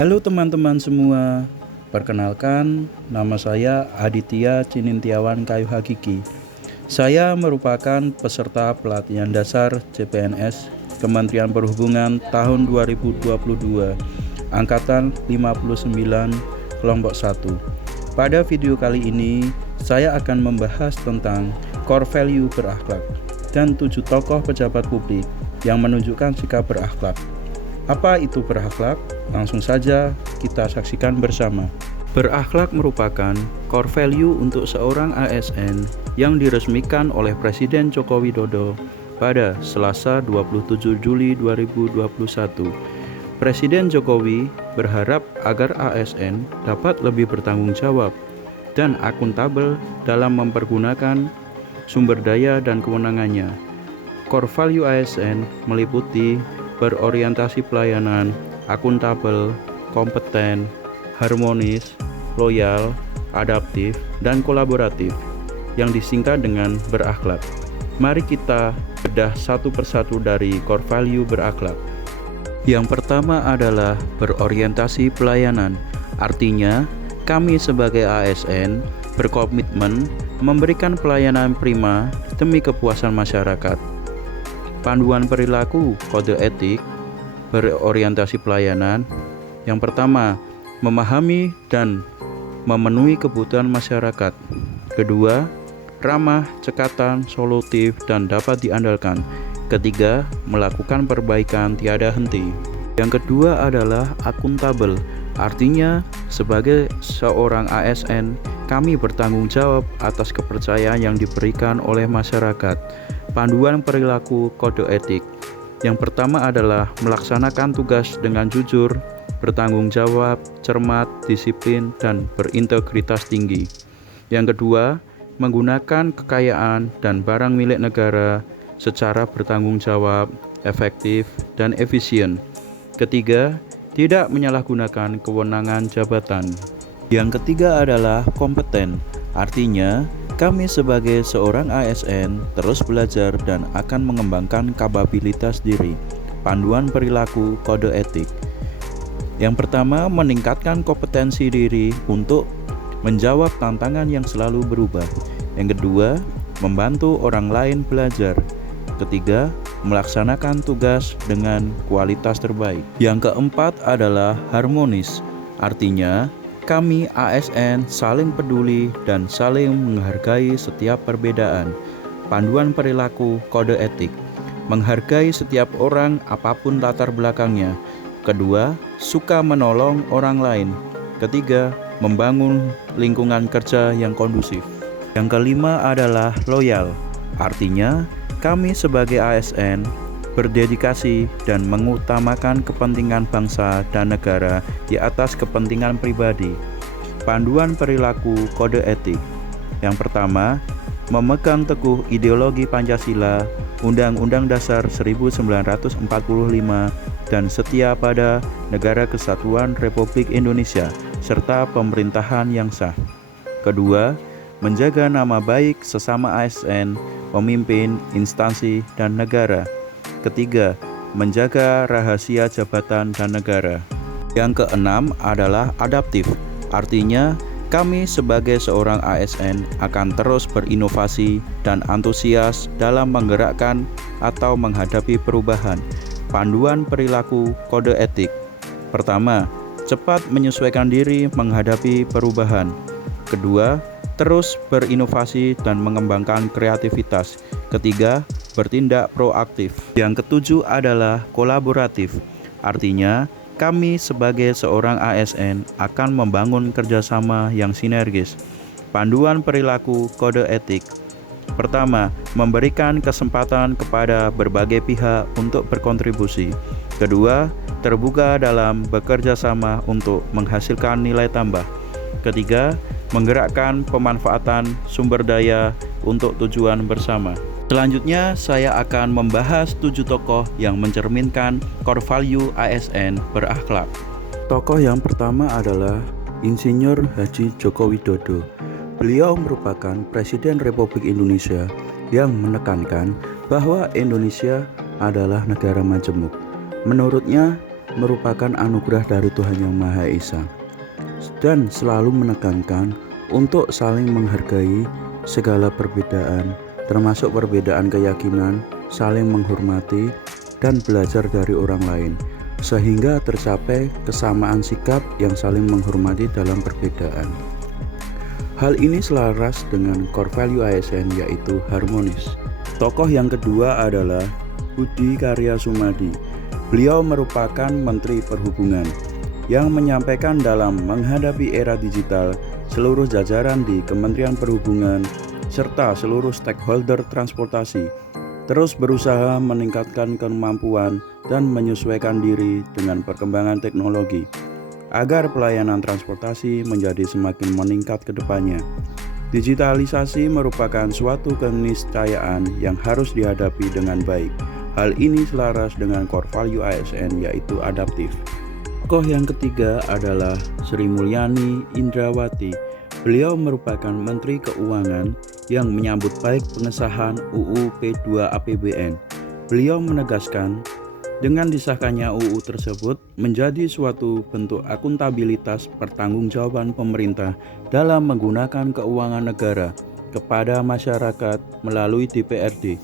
Halo teman-teman semua, perkenalkan nama saya Aditya Cinintiawan Kayu Hakiki. Saya merupakan peserta pelatihan dasar CPNS Kementerian Perhubungan tahun 2022, Angkatan 59, Kelompok 1. Pada video kali ini, saya akan membahas tentang core value berakhlak dan 7 tokoh pejabat publik yang menunjukkan sikap berakhlak. Apa itu berakhlak? Langsung saja kita saksikan bersama. Berakhlak merupakan core value untuk seorang ASN yang diresmikan oleh Presiden Joko Widodo pada Selasa 27 Juli 2021. Presiden Jokowi berharap agar ASN dapat lebih bertanggung jawab dan akuntabel dalam mempergunakan sumber daya dan kewenangannya. Core value ASN meliputi berorientasi pelayanan, akuntabel, kompeten, harmonis, loyal, adaptif, dan kolaboratif, yang disingkat dengan berakhlak. Mari kita bedah satu persatu dari core value berakhlak. Yang pertama adalah berorientasi pelayanan, artinya kami sebagai ASN berkomitmen memberikan pelayanan prima demi kepuasan masyarakat. Panduan perilaku kode etik berorientasi pelayanan. Yang pertama, memahami dan memenuhi kebutuhan masyarakat. Kedua, ramah, cekatan, solutif, dan dapat diandalkan. Ketiga, melakukan perbaikan tiada henti. Yang kedua adalah akuntabel, artinya sebagai seorang ASN, kami bertanggung jawab atas kepercayaan yang diberikan oleh masyarakat. Panduan perilaku kode etik. Yang pertama adalah melaksanakan tugas dengan jujur, bertanggung jawab, cermat, disiplin, dan berintegritas tinggi. Yang kedua, menggunakan kekayaan dan barang milik negara secara bertanggung jawab, efektif, dan efisien. Ketiga, tidak menyalahgunakan kewenangan jabatan. Yang ketiga adalah kompeten, artinya kami sebagai seorang ASN terus belajar dan akan mengembangkan kapabilitas diri. Panduan perilaku kode etik. Yang pertama, meningkatkan kompetensi diri untuk menjawab tantangan yang selalu berubah. Yang kedua, membantu orang lain belajar. Ketiga, melaksanakan tugas dengan kualitas terbaik. Yang keempat adalah harmonis, artinya kami ASN saling peduli dan saling menghargai setiap perbedaan. Panduan perilaku kode etik. Menghargai setiap orang apapun latar belakangnya. Kedua, suka menolong orang lain. Ketiga, membangun lingkungan kerja yang kondusif. Yang kelima adalah loyal. Artinya, kami sebagai ASN berdedikasi dan mengutamakan kepentingan bangsa dan negara di atas kepentingan pribadi. Panduan perilaku kode etik. Yang pertama, memegang teguh ideologi Pancasila, Undang-Undang Dasar 1945, dan setia pada Negara Kesatuan Republik Indonesia, serta pemerintahan yang sah. Kedua, menjaga nama baik sesama ASN, pemimpin, instansi, dan negara. Ketiga, menjaga rahasia jabatan dan negara. Yang keenam adalah adaptif, artinya kami sebagai seorang ASN akan terus berinovasi dan antusias dalam menggerakkan atau menghadapi perubahan. Panduan perilaku kode etik. Pertama, cepat menyesuaikan diri menghadapi perubahan. Kedua, terus berinovasi dan mengembangkan kreativitas. Ketiga, bertindak proaktif. Yang ketujuh adalah kolaboratif, artinya kami sebagai seorang ASN akan membangun kerjasama yang sinergis. Panduan perilaku kode etik. Pertama, memberikan kesempatan kepada berbagai pihak untuk berkontribusi. Kedua, terbuka dalam bekerja sama untuk menghasilkan nilai tambah. Ketiga, menggerakkan pemanfaatan sumber daya untuk tujuan bersama. Selanjutnya, saya akan membahas 7 tokoh yang mencerminkan core value ASN berakhlak. Tokoh yang pertama adalah Insinyur Haji Joko Widodo. Beliau merupakan Presiden Republik Indonesia yang menekankan bahwa Indonesia adalah negara majemuk. Menurutnya, merupakan anugerah dari Tuhan Yang Maha Esa, dan selalu menekankan untuk saling menghargai segala perbedaan, termasuk perbedaan keyakinan, saling menghormati, dan belajar dari orang lain, sehingga tercapai kesamaan sikap yang saling menghormati dalam perbedaan. Hal ini selaras dengan core value ASN, yaitu harmonis. Tokoh yang kedua adalah Budi Karya Sumadi. Beliau merupakan Menteri Perhubungan yang menyampaikan dalam menghadapi era digital, seluruh jajaran di Kementerian Perhubungan serta seluruh stakeholder transportasi terus berusaha meningkatkan kemampuan dan menyesuaikan diri dengan perkembangan teknologi agar pelayanan transportasi menjadi semakin meningkat ke depannya. Digitalisasi merupakan suatu keniscayaan yang harus dihadapi dengan baik. Hal ini selaras dengan core value ASN, yaitu adaptif. Tokoh yang ketiga adalah Sri Mulyani Indrawati. Beliau merupakan Menteri Keuangan yang menyambut baik pengesahan UU P2 APBN. Beliau menegaskan dengan disahkannya UU tersebut menjadi suatu bentuk akuntabilitas pertanggungjawaban pemerintah dalam menggunakan keuangan negara kepada masyarakat melalui DPRD,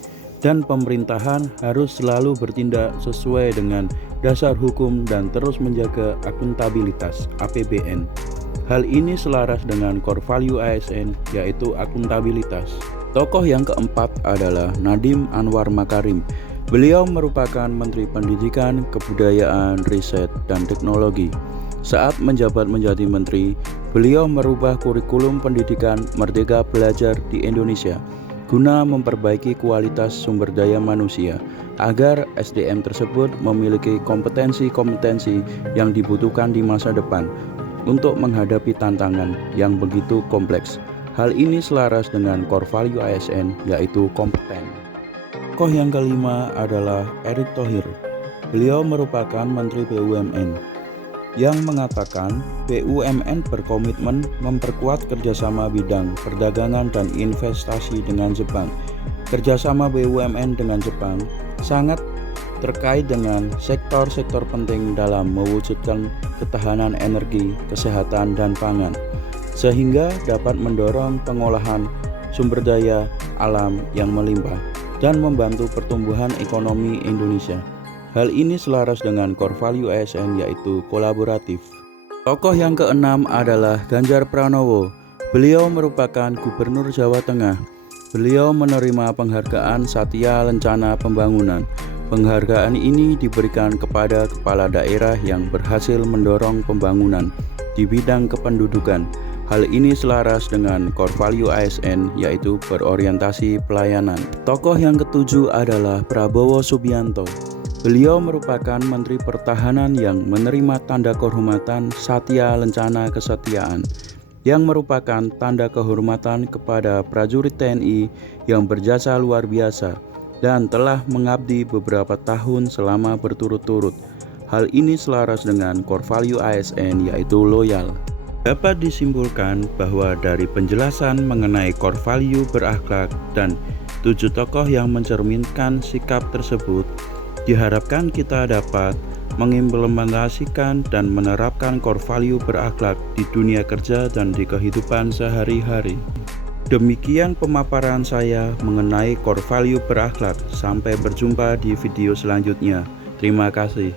dan pemerintahan harus selalu bertindak sesuai dengan dasar hukum dan terus menjaga akuntabilitas APBN. Hal ini selaras dengan core value ASN, yaitu akuntabilitas. Tokoh yang keempat adalah Nadiem Anwar Makarim. Beliau merupakan Menteri Pendidikan, Kebudayaan, Riset, dan Teknologi. Saat menjabat menjadi menteri, beliau merubah kurikulum pendidikan Merdeka Belajar di Indonesia guna memperbaiki kualitas sumber daya manusia agar SDM tersebut memiliki kompetensi-kompetensi yang dibutuhkan di masa depan untuk menghadapi tantangan yang begitu kompleks. Hal ini selaras dengan core value ASN, yaitu kompeten. Tokoh yang kelima adalah Erick Thohir. Beliau merupakan Menteri BUMN yang mengatakan BUMN berkomitmen memperkuat kerjasama bidang perdagangan dan investasi dengan Jepang. Kerjasama BUMN dengan Jepang sangat terkait dengan sektor-sektor penting dalam mewujudkan ketahanan energi, kesehatan, dan pangan, sehingga dapat mendorong pengolahan sumber daya alam yang melimpah dan membantu pertumbuhan ekonomi Indonesia. Hal ini selaras dengan core value ASN, yaitu kolaboratif. Tokoh yang keenam adalah Ganjar Pranowo. Beliau merupakan Gubernur Jawa Tengah. Beliau menerima penghargaan Satya Lencana Pembangunan. Penghargaan ini diberikan kepada kepala daerah yang berhasil mendorong pembangunan di bidang kependudukan. Hal ini selaras dengan core value ASN, yaitu berorientasi pelayanan. Tokoh yang ketujuh adalah Prabowo Subianto. Beliau merupakan Menteri Pertahanan yang menerima tanda kehormatan Satya Lencana Kesetiaan, yang merupakan tanda kehormatan kepada prajurit TNI yang berjasa luar biasa dan telah mengabdi beberapa tahun selama berturut-turut. Hal ini selaras dengan core value ASN, yaitu loyal. Dapat disimpulkan bahwa dari penjelasan mengenai core value berakhlak dan 7 tokoh yang mencerminkan sikap tersebut, diharapkan kita dapat mengimplementasikan dan menerapkan core value berakhlak di dunia kerja dan di kehidupan sehari-hari. Demikian pemaparan saya mengenai core value berakhlak. Sampai berjumpa di video selanjutnya. Terima kasih.